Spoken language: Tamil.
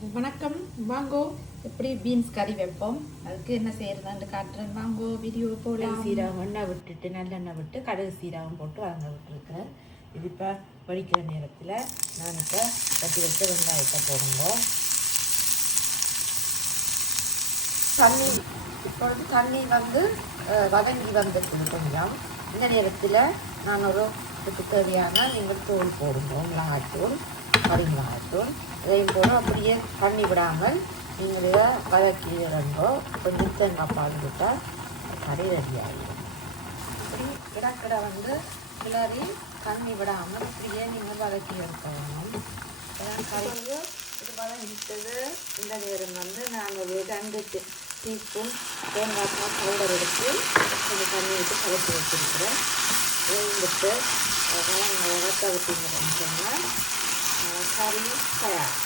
வணக்கம். வாங்கோ, எப்படி பீன்ஸ் கறி வைப்போம், அதுக்கு என்ன செய்யறதான்னு காட்டுறேன். வாங்கோ, வீடியோ போடலாம். சீரகம் எண்ணெய் விட்டுட்டு நல்லெண்ணெய் விட்டு கடுகு சீரகம் போட்டு வதங்க விட்டுருக்கேன். இது இப்போ வடிக்கிற நேரத்தில் நான் இப்போ கட்டி வச்ச வெங்காயத்தை போடுங்க. தண்ணி இப்பொழுது தண்ணி வதங்கி வந்துட்டு கொஞ்சம். இந்த நேரத்தில் நான் ஒரு தேவையான நீங்கள் தூள் போடுங்க. மிளகாய்த்தூள், கறி மிளகாய்த்தூள் இதையும் போடும். அப்படியே தண்ணி விடாமல் நீங்கள் இதை வதக்கி விடுங்கோ. கொஞ்சம் தேங்காய் பால் விட்டால் கறி ரெடி ஆகிடும். இப்படி கிடக்கிட கிளறி தண்ணி விடாமல் இப்படியே நீங்கள் வதக்கி எடுக்கணும். கறி இது வதங்கிட்டது. இந்த நேரம் நான் ஒரு 2 டீஸ்பூன் தேங்காய் பால் பவுடர் எடுத்து கொஞ்சம் தண்ணி விட்டு கலக்கி வச்சுருக்கிறேன். விட்டு வதக்க விட்டீங்கன்னு சொன்னால் கறி தயார்.